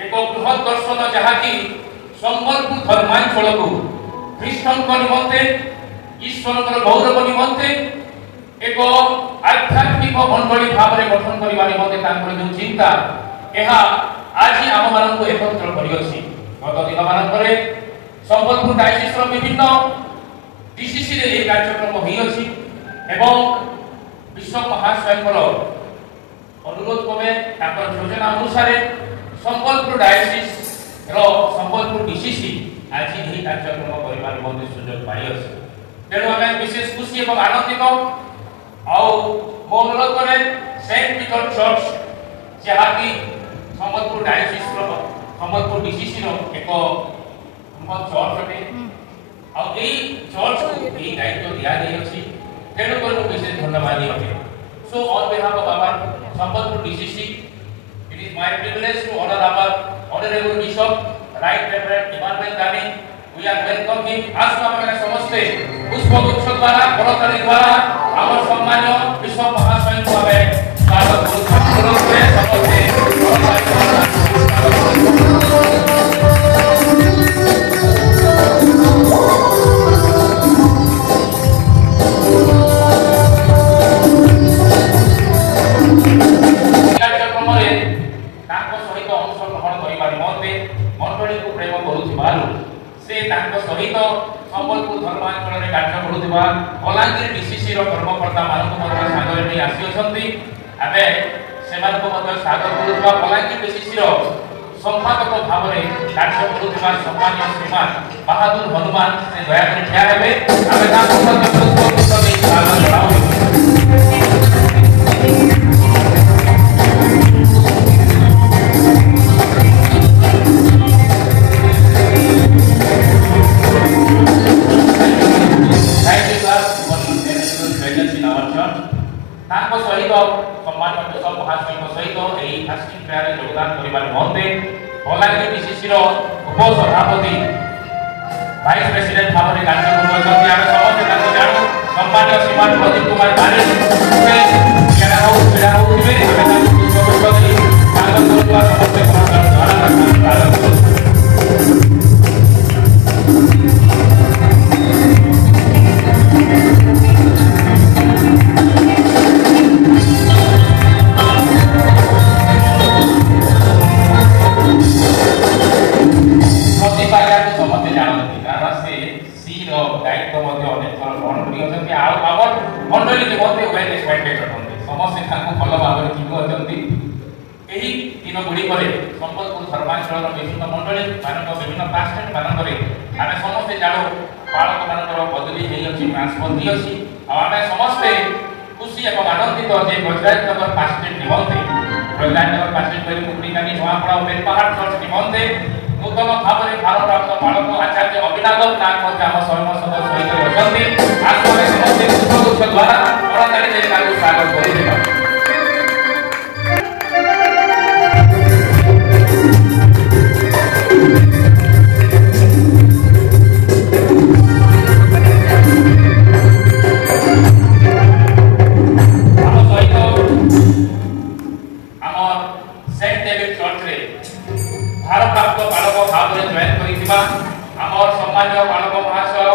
एक बृहत दर्शन जहाँकि संबलपुर धर्मांचल को कृष्ण निमंते ईश्वर गौरव निमंते एक आध्यात्मिक मंडली भाव में गठन करने निमंते जो चिंता यह आज आम मान एकत्र कर गत दिन मानक संबलपुर डायसिस विभिन्न डीसीसी कार्यक्रम हो विश्व महाशयकर अनुरोध क्रमे योजना अनुसार संबलपुर डायसिस संबलपुर डीसीसी आज यही कार्यक्रम करने सुजोग पाई तेणु आम विशेष खुशी और आनंदित अनुरोध करे सेंट पीटर चर्च जहाँकि संबलपुर डायसिस संबलपुर डीसीसी एक चर्च अटे चर्च को दायित्व दि तेणुक विशेष धन्यवाद अटे so on behalf of our Sambalpur DCC it is my privilege to honour our honourable bishop right reverend Emmanuel Dani we are welcome him आज हम समस्ते पुष्पगुच्छ द्वारा करताली द्वारा आम सम्मान्य विश्व महाशय को स्वागत सहित संबलपुर धर्मांचल कार्य करुवा बलांगीर डीसीसी कर्मकर्ता मानक आसी आमे स्वागत करुवा बलांगीर डीसीसी संपादक भाव में कार्य करुवा सम्मान्य श्रीमान बहादुर हनुमान से दयाकर ठिया हेबे सहित सम्मान्य विश्व महाशय सहित यही फास्टिंग प्रेयर योगदान करने निमंते बलांगीर डीसीसी उपसभापति वाइस प्रेसिडेंट भाव में कार्य समस्त जानू सम्मान्य श्रीमान प्रदीप कुमार मंडली निमंते अवेयरनेस कैंपेन समस्ते भल भाव चिन्हती यही दिन गुड़िक संबलपुर धर्मांचल विभिन्न मंडली मान विभिन्न पास्टेट मानक आम समस्ते जाणु बालक मान बदली ट्रांसफर दी अच्छी आम समस्ते खुशी और आनंदित जे ब्रजराजनगर पास्टेट निमंते ब्रजराजनगर पास्टेट पर कुकड़ीकानी नुआपड़ा और पहाड़ चर्च निमंते नूतन भाव में भारप्राप्त बालक आचार्य अभिनव नाग आम स्वयं सहित अच्छी समस्ते पुष्पगुच्छ द्वारा स्वागत कर भारप्राप्त बालक भाव में जॉइन कर सम्मान्य बालक महाशय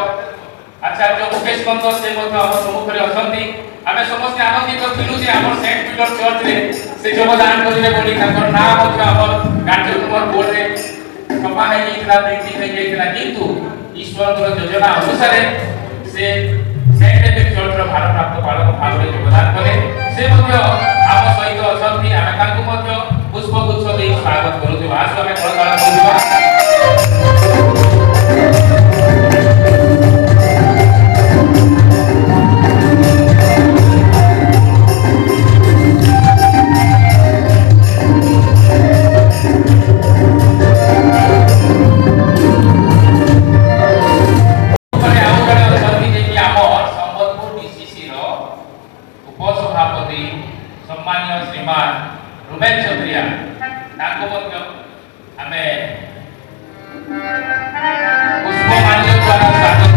आचार्य मुकेश कंद से सम्मुखें अच्छा आम समस्त आनंदित थिलु जे आम सेंट पीटर चर्च रे से योगदान करेंगे बोली नाम कार्यक्रम बोर्ड में छपा है किंतु ईश्वर योजना अनुसार से सेंट डेविड चर्च भारप्राप्त बालक भाव में योगदान कले से आम सहित अच्छा आम पुष्पगुच्छ दे स्वागत करुवा आज आम करताल सम्मान्य श्रीमान रुबेन चौधरी पुष्पमाल्य द्वारा स्वागत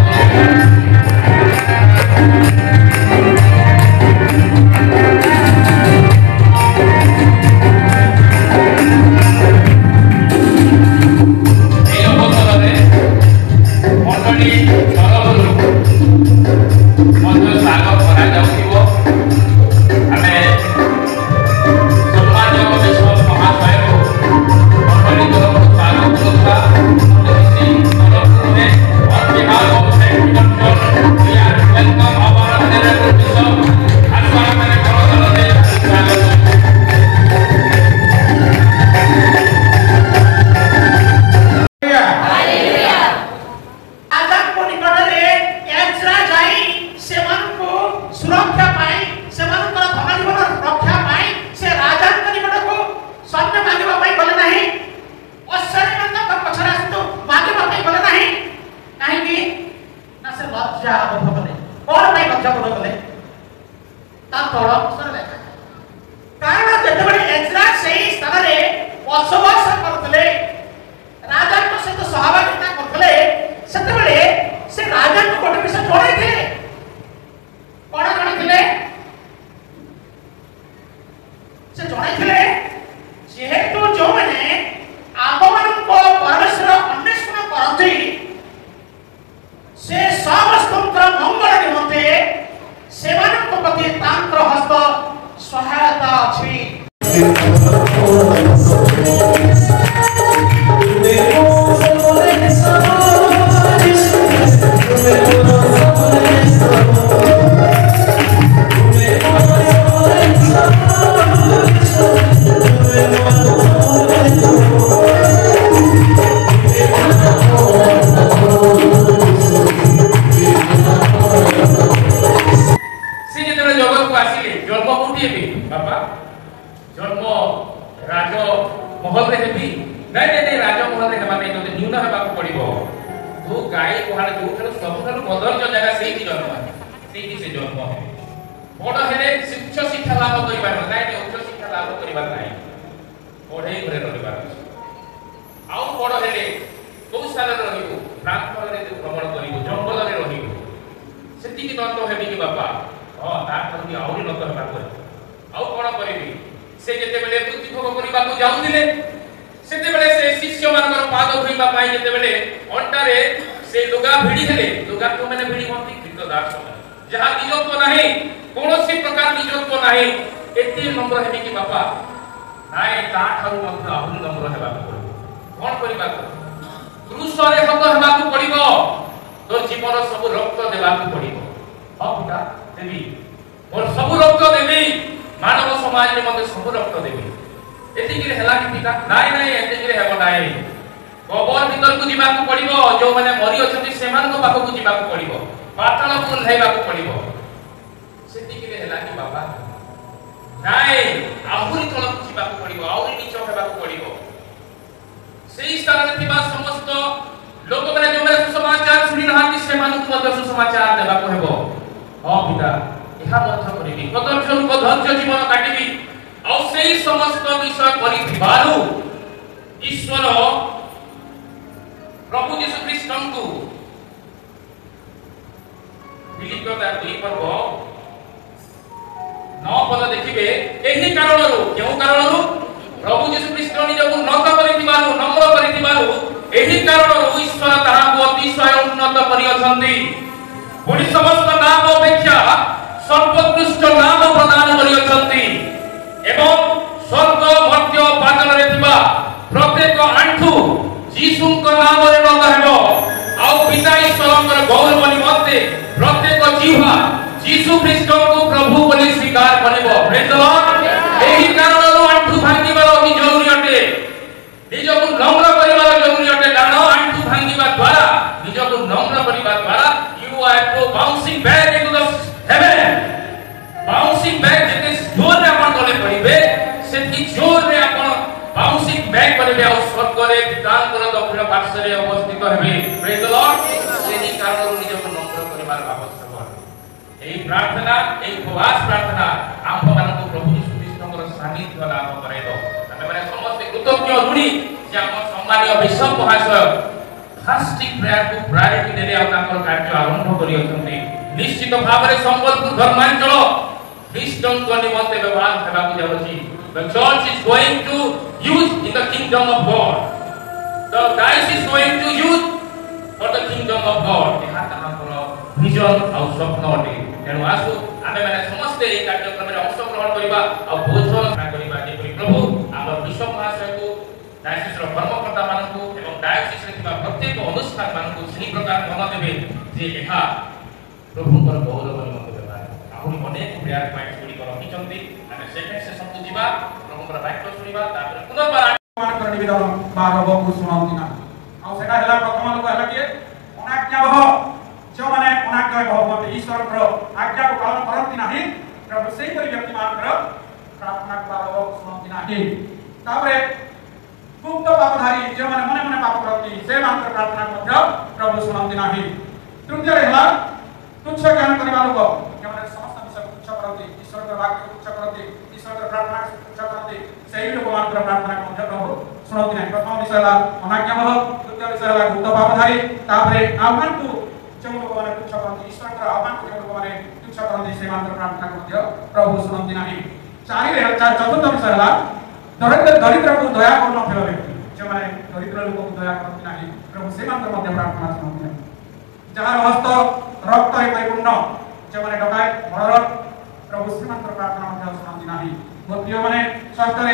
प्रिय माने स्वास्थ्य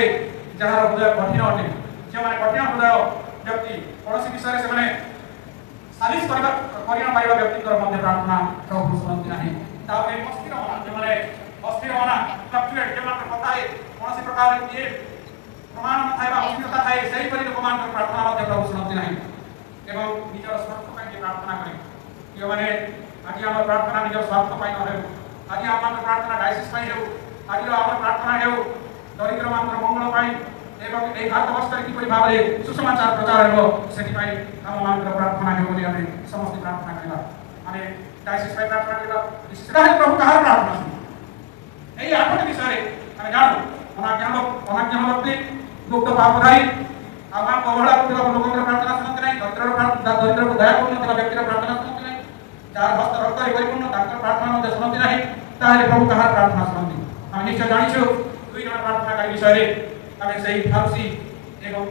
जहाँ हृदय कठिन अटे जो मैंने कठिन हृदय व्यक्ति कौन विषय से मैंने सालिश पाइबा व्यक्ति प्रार्थना प्रभु शुणती ना अस्थिर मना जो मैंने अस्थिर मना फ्लक्चुएट जो कथा कौन प्रकार ये प्रमाण नए अस्थिरता थाए से लोक प्रार्थना प्रभु शुणती ना एवं निजर स्वार्थ प्रार्थना करें जो मैंने आज आम प्रार्थना निज स्वार्थ न हो आज आम प्रार्थना डायसिस आज आम प्रार्थना हो दरिद्र मान मंगल एवं यही भारत वर्ष किपरि भाव में सुसमाचार प्रचार हो से आम मान प्रार्थना हो समस्त प्रार्थना करवा आम डायसिस प्रार्थना करवा विशेष प्रभु कहार प्रार्थना सुनी यही 8टी विषय आम जानू अनाज्ञा भक्ति गुप्त पापधारी आम अवहेला लोक प्रार्थना शुणती ना दरिद्र को दया कर व्यक्ति प्रार्थना शुणती ना जार हस्त रक्त परिपूर्ण प्रार्थना शुणती ना प्रभु कहार प्रार्थना शुणती आम निश्चय जाचु 2 जन प्रार्थना विषय आम से फारूसी एवं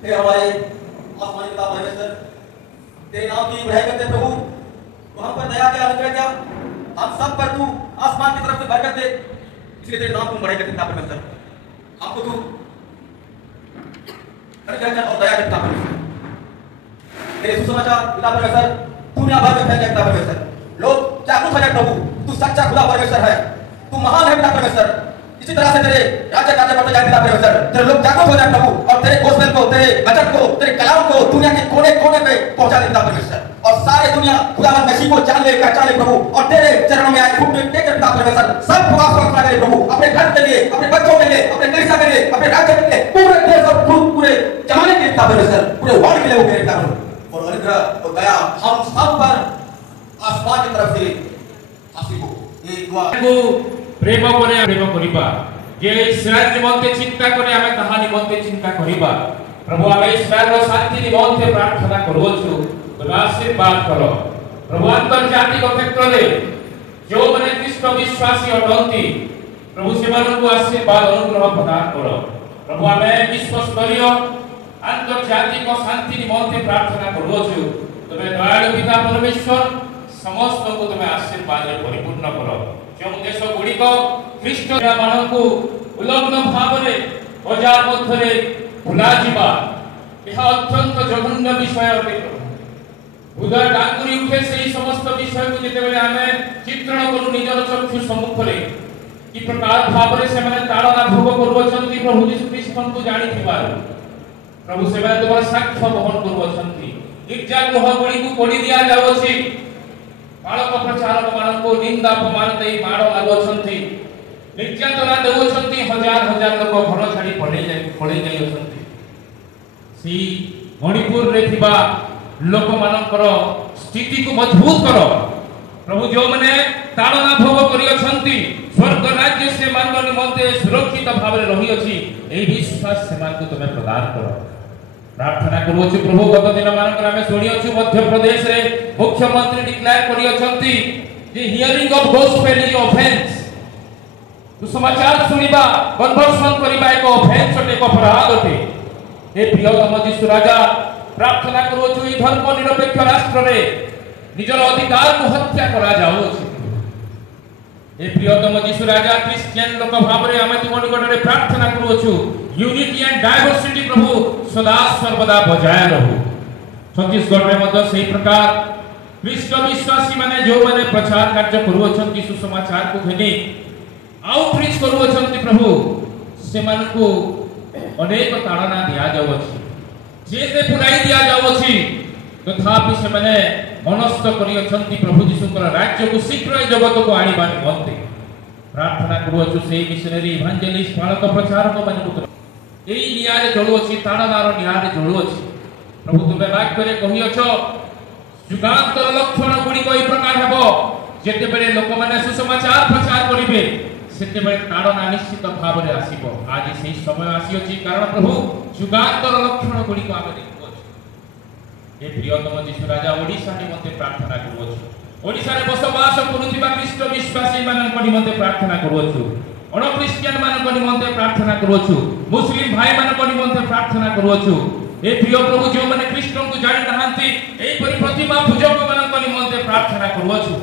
हे हमारे आसमानी पिता परमेश्वर, तेरे नाम की बढ़ाई करते प्रभु, तो हम पर दया क्या अनुग्रह क्या, हम सब पर तू आसमान की तरफ से बरकत दे, इसलिए तेरे नाम को बढ़ाई करते पिता परमेश्वर, हमको तू अनुग्रह कर और दया कर पिता परमेश्वर। तेरे सुसमाचार पिता परमेश्वर दुनिया भर में फैल जाए पिता परमेश्वर, लोग जागरूक हो जाए प्रभु, तू सच्चा खुदा परमेश्वर है, तू महान है पिता परमेश्वर। इसी तरह से तेरे राज्य कार्य बढ़ते जाए पिता परमेश्वर, तेरे लोग जागरूक हो जाए प्रभु और तेरे गोस्पेल को, तेरे वचन को, तेरे कलाम को दुनिया के कोने कोने पे पहुंचा दे पिता परमेश्वर, और सारे दुनिया खुदावंद मसीह को जान ले, पहचान ले प्रभु, और तेरे चरणों में आए घुटने टेक पिता परमेश्वर, सब प्रार्थना करे प्रभु, अपने घर के लिए, अपने बच्चों के लिए, अपने कलीसिया के लिए, अपने राज्य के लिए, पूरे देश और पूरे जमाने के पिता परमेश्वर, पूरे वर्ल्ड के लिए वो मेरे पिता परमेश्वर, और अनुग्रह और दया हम सब पर आसमान की तरफ से हासिल हो। ये दुआ प्रेम करे प्रेम करिबा जे इस्राएल निमंते चिंता करे आमे कहा निमंते चिंता करिबा प्रभु आमे इस्राएल रो शांति निमंते प्रार्थना करूछु तो आशीर्वाद करो प्रभु अंतर्जातीय क्षेत्र रे जो माने कृष्ण विश्वासी अटंती प्रभु सेमान को आशीर्वाद अनुग्रह प्रदान करो प्रभु आमे विश्व स्तरीय अंतर्जातीय शांति निमंते प्रार्थना करूछु तबे दयालु पिता परमेश्वर समस्त को तमे आशीर्वाद रे परिपूर्ण करो जो देश गुड़िक ख्रीष्टिया मानकु उल्लंघन भाव में बजार मध्य भुला जीवा यह अत्यंत जघन्य विषय अटे उदर डाकुरी उठे से समस्त विषय को जिते आम चित्रण करू निजर चक्षु सम्मुख कि प्रकार भाव से मैंने ताड़ना भोग करुवछंती प्रभु यीशु ख्रीष्ट को जानी थिबार प्रभु से मैंने तुम साक्ष्य बहन करुवछंती गिरजा गृह गुड़ी को कोड़ी दिया जाउछि बालक प्रचारक मान को निंदा अपमान दे माड़ लागुछंती निर्यातना देउछंती हजार हजार लोक घर छाड़ी पड़े जाइछंती सी मणिपुर रे थिबा लोक मानकर स्थिति को मजबूत करो प्रभु जो माने ताड़ना भोग करियछंती स्वर्ग राज्य से मान निमंते सुरक्षित भाव रे रही अछि एही विश्वास से मान को तमे प्रदान करो प्रार्थना करू छु प्रभु गत दिन मानकर हमें सुनियो छु मध्य प्रदेश रे मुख्यमंत्री डिक्लेयर करियछंती जे hearing of gospel is offence तो समाचार सुनिबा कन्वर्सन करिबा एक ऑफेंस एक अपराध अटे ए प्रियतम यीशु राजा प्रार्थना करू छु ई धर्म निरपेक्ष राष्ट्र रे निजर अधिकार को हत्या करा जाऊ अछि ए प्रियतम यीशु राजा क्रिश्चियन लोक भाव रे हमें तुम निकट रे प्रार्थना करू छु यूनिटी एंड डाइवर्सिटी प्रभु सदा सर्वदा बजाय रहू छत्तीसगढ़ में मत सही प्रकार ख्रीष्ट विश्वासी माने जो माने प्रचार कार्य करू छथि सुसमाचार को घेनी आउटरीच करू छथि प्रभु से मान को अनेक ताड़ना दिया जाऊ अछि जेते पुराई दिया जाऊ अछि तथापि से माने मनस्थ करिय छथि प्रभु यीशुकर राज्य को शीघ्र जगत को आनिबा निमंते प्रार्थना करू छु सेही मिशनरी इवांजेलिस्ट बालक प्रचारक मान को एई नियारे जळु अछि ताड़नार नियारे जळु अछि प्रभु तुमे वाक्य रे कहियो छ जुगांतर लक्षण गुडी कोई प्रकार हेबो जेते बेले लोक माने सुसमाचार प्रचार करिवे सेते बेले ताड़ना निश्चित भाव रे आसीबो आज सेही समय आसी अछि कारण प्रभु जुगांतर लक्षण गुडी को आमे देखु अछि ए प्रियतम यीशु राजा ओडिसा निमंते प्रार्थना करू अछि ओडिसा रे बसवास करूथिबा ख्रीष्ट विश्वासी मानन को निमंते प्रार्थना करू अछि अण क्रिश्चियन मान को निमंते प्रार्थना करू अछि मुस्लिम भाई मान को निमंते प्रार्थना करू अछि ए प्रिय प्रभु जो माने कृष्ण को जानि नहांती एई परि प्रतिमा पूजक मान को निमंते प्रार्थना करू अछि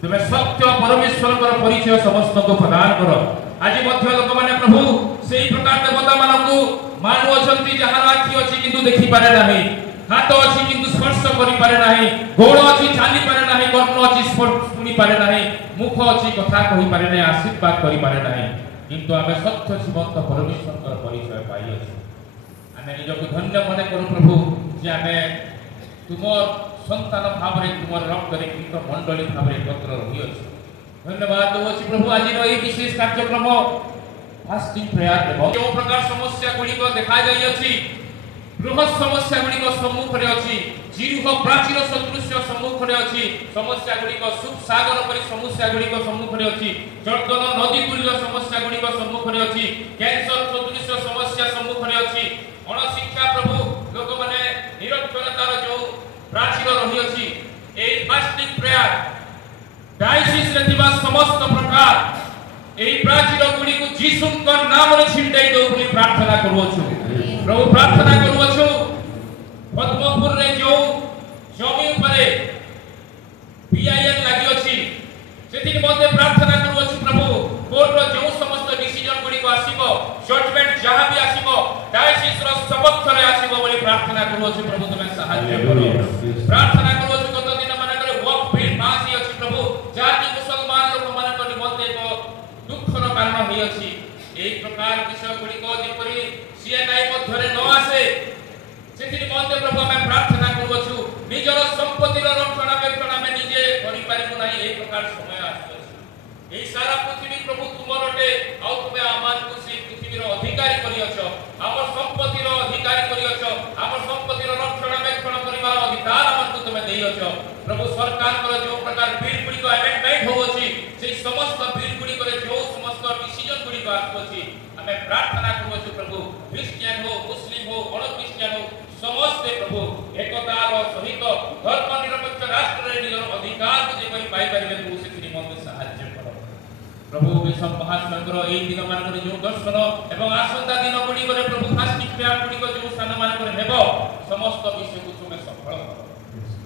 तुमे सत्य परमेश्वर कर परिचय समस्त को प्रदान करो आज मध्य लोक माने प्रभु सेही प्रकार देवता मान को मानु अछंती जहार आखि अछि किंतु देखि पारे नाही हाथ अछि किंतु स्पर्श करि पारे नाही गोड़ अछि चाली पारे नाही कर्ण अछि सुनि पारे नाही मुख अछि कथा कहि पारे नाही आशीर्वाद करि पारे नाही किंतु आमे सत्य जीवंत परमेश्वर कर परिचय पाइ अछि आमे निज को धन्य मने करू प्रभु जे आमे तुमर संतान भाव रे तुमर रक्त रे कृत मंडली भाव रे एकत्र रहि अछि धन्यवाद दो अछि प्रभु आज रो एई विशेष कार्यक्रम फास्टिंग प्रेयर रे जो प्रकार समस्या गुडी को देखा जाई अछि बृहत समस्या गुडी को सम्मुख रे अछि जीव प्राचीर सदृश्य सम्मुख रे अछि समस्या गुडी को सुख सागर परि समस्या गुडी को सम्मुख रे अछि जर्दन नदी तुल्य समस्या गुडी को सम्मुख रे अछि कैंसर सदृश्य समस्या सम्मुख रे अछि अण शिक्षा प्रभु लोक माने निरक्षरतार जो प्राचीर रहि अछि ए फास्टिंग प्रेयर डायसिस रे थिबा समस्त प्रकार एई प्राचीर गुडी को जीसुकर नाम रे छिंडाई दो बोली प्रार्थना करू छु प्रभु प्रार्थना करू छु पद्मपुर रे जो जमी परे पीआईएन लागि अछि सेति मध्ये प्रार्थना करू छु प्रभु कोर्ट रो जो समस्त डिसीजन गुडी को आसीबो जजमेंट जहां भी आसीबो डायसिस रो सबक रे आसीबो बोली प्रार्थना करू छु प्रभु तुमे सहाय्य करो प्रार्थना करू छु गत दिन माने करे वक भीड़ मासी अछि प्रभु जाति मुसलमान लोक माने को निमंते को दुखर कारण होई अछि एक प्रकार विषय गुडी को जेपरि सीएनआई मध्य रे न आसे सेति निमंते प्रभु हमें प्रार्थना करू छु निजर संपत्ति रो रक्षणाबेक्षण में निजे करि पारिबो नाही एक प्रकार समय आसी अछि एई सारा पृथ्वी प्रभु तुमरटे आ तुमे आमान को से पृथ्वी रो अधिकारी करियछ हमर संपत्ति रो अधिकारी करियछ हमर संपत्ति रो रक्षणाबेक्षण करिवार अधिकार हमन को तुमे देइयछ प्रभु सरकार कर जो प्रकार बिल गुडी को अमेंडमेंट हो अछि से समस्त बिल गुडी करे जो समस्त डिसीजन गुडी को आछि हमें प्रार्थना करू छु प्रभु क्रिश्चियन हो मुस्लिम हो अण क्रिश्चियन हो समस्त प्रभु एकता रो सहित धर्म निरपेक्ष राष्ट्र रे निजर अधिकार को जे परि पाई परिबे प्रभु से निमंते सहाय्य करो प्रभु विश्व महासागर एई दिन मान रे जो दर्शन एवं आसंता दिन गुडी करे प्रभु फास्टिंग प्रेयर गुडी को जो स्थान मान करे हेबो समस्त विषय को तुमे सफल करो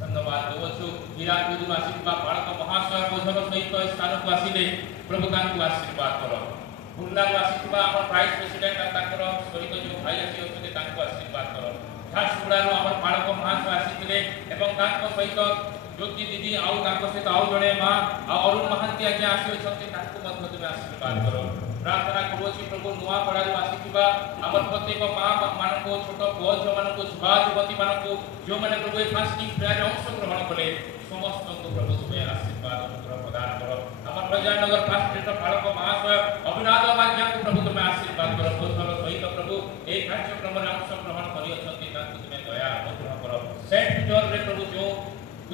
धन्यवाद दो छु हीरा गुडी आशीर्वाद बालक महासागर बोझर सहित स्थान को आसीले प्रभु तान को आशीर्वाद करो बुल्ला आसीबा हमर प्राइस प्रेसिडेंट ताकर सहित जो भाई अछि ओते तान को आशीर्वाद करो झारसुगुड़ा रो हमर बालक महासागर आसीले एवं तान को सहित ज्योति दीदी आउ सहित आउ जड़े माँ अरुण महांती आज्ञा आसी अच्छा तुम्हें आशीर्वाद करो प्रार्थना करुच्छी प्रभु नुआ पड़ारू आसीथिबा हमर प्रत्येक माँ मानको छोट पुओ झियो मानको युवा युवती मानको जो माने प्रभु फास्टिंग प्रेयर अंशग्रहण कले समस्त को प्रभु तुम्हें आशीर्वाद अनुग्रह प्रदान करो हमर प्रजानगर फास्ट पालक महाशय अभिनाद आज्ञा को प्रभु तुम्हें आशीर्वाद करो कौशल सहित प्रभु एक कार्यक्रम में अंशग्रहण करी अछंती ताकु तुम्हें दया अनुग्रह करो सेंट पीटर रे प्रभु जो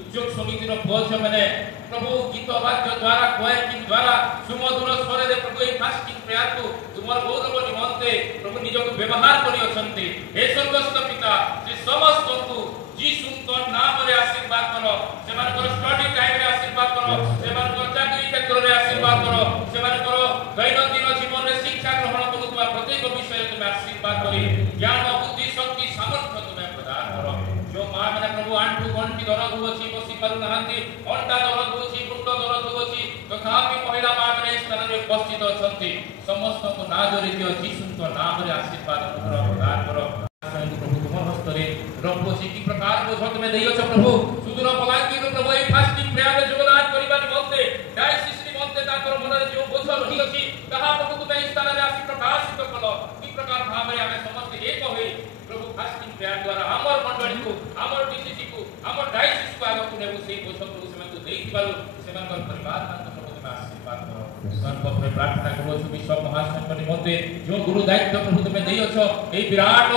उद्योग समितिर पुओ मैंने प्रभु गीत वाद्य द्वारा क्वायरिंग द्वारा सुमधुर स्वर रे प्रभु ए फास्टिंग प्रेयर को तुमर गौरव निमंते प्रभु निजको व्यवहार करी अछंती हे स्वर्गस्थ पिता जे समस्त को जीसुଙ୍କ नाम रे आशीर्वाद करो सेमानकर स्टडी टाइम रे आशीर्वाद करो सेमानकर चाकरी क्षेत्र रे आशीर्वाद करो सेमानकर दैनंदिन जीवन रे शिक्षा ग्रहण करुवा प्रत्येक विषय तुम्हें आशीर्वाद करी ज्ञान बुद्धि शक्ति सामर्थ्य तुम्हें प्रदान करो जो मां मैंने प्रभु आंठू गंठी दर्द होची बसी पारु नहांती अंटा दर्द होची मुंड दर्द होची तथापि महिला मां मैंने स्थान रे उपस्थित अछंती समस्त को नाम रे दियो जीसुଙ୍କ नाम रे आशीर्वाद अनुग्रह प्रदान करो प्रभु तुम हस्त रे प्रभु की प्रकार बोझ तुम्हें देइयो छ प्रभु सुदूर बलांगीर प्रभु ए फास्टिंग प्रेयर रे योगदान करिबा निमंते डायसिस निमंते ताकर मन रे जो बोझ रही अछि ताहा प्रभु तुम्हें स्थान रे आसी प्रकाशित कलो की प्रकार भाव रे हमें समस्त एक होई प्रभु फास्टिंग प्रेयर द्वारा हमर मंडली को हमर डीसीसी को हमर डायसिस को आगो नेबु सेही बोझ प्रभु सेमान को देई पारो सेमान परिवार मान प्रभु तुम्हें आशीर्वाद करो सर्व में प्रार्थना करो विश्व महासंघ निमंते जो गुरु दायित्व प्रभु तुम्हें देइयो छ ए विराट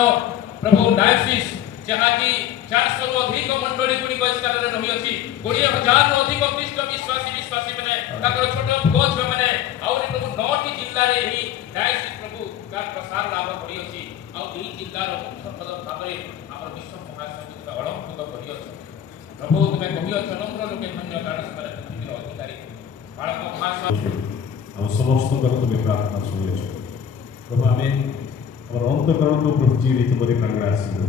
प्रभु डायसिस जहाँ की 400 अधिक मंडली गुड़ी स्थान रे रही अछि 20,000 अधिक ख्रीष्ट विश्वासी मैंने ताकर छोट कोच मैंने और प्रभु 9टी जिल्ला रे ही डायसिस प्रभु का प्रसार लाभ करी अछि और ई जिल्ला रो मुख्य पद भाबरे हमर विश्व महासंघ का अलंकृत करी अछि प्रभु तुम्हें कहि अछि नम्र लोके धन्य कारण से पृथ्वी रो अधिकारी बालक महासंघ हम समस्त को तुम्हें प्रार्थना सुनिए प्रभु आमेन और अंतकरण को प्रभु जीवित बरे प्राण आसीलो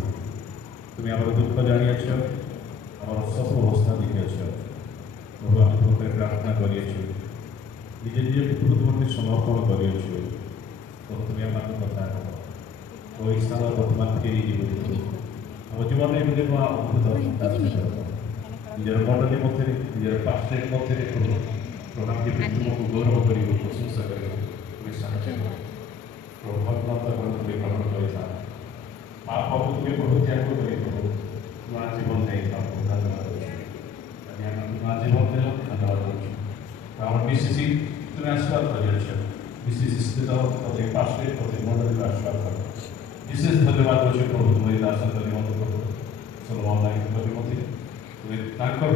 तुम्हें आम दुख जानी आम सब अवस्था देखिए प्रभु आम तुम प्रार्थना करिए निजे निजे प्रभु तुम समर्पण करिए प्रभु तुम्हें आम कथा कह स्थान बर्तमान फेरी आम जीवन में गोटे नुआ अद्भुत निजर मंडली मध्य निजर पास्टेट मध्य प्रभु प्रभु तुमको गौरव कर प्रशंसा कर तुम्हें साहाଯ୍य कर प्रभु भगवंत तुम्हें ग्रहण कर आप प्रभु तुम्हें प्रभु त्याग कर प्रभु नुआ जीवन नहीं धन्यवाद नुआ जीवन देव धन्यवाद आम डीसीसी तुम्हें आशीर्वाद कर डीसीसी स्थित प्रति पास्टेट प्रति मंडली आशीर्वाद कर विशेष धन्यवाद अच्छे प्रभु तुम्हें दासन निमंत प्रभु सलमान नायक निमंते तुम्हें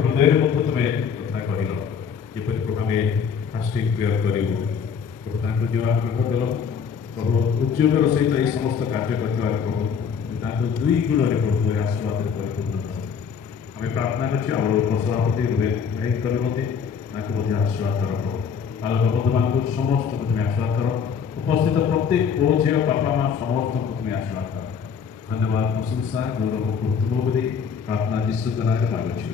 हृदय मध्य तुम्हें कथा कर जपरी प्रभु आम फास्टिंग प्रेयर करूँ प्रभु जो आग्रह देल प्रभु उद्योगर सहित ये समस्त कार्य कर प्रभु दुई गुण प्रभु आशीर्वाद परिपूर्ण आम प्रार्थना कर सभापति रुबेन भाई आशीर्वाद कर प्रभु बालक बंधुमान समस्त को तुम्हें आशीर्वाद कर उपस्थित प्रत्येक पुओ झील बापा माँ समस्त को तुम्हें आशीर्वाद कर धन्यवाद प्रशंसा गौरव प्रार्थना जीशु नाम मांगुछु।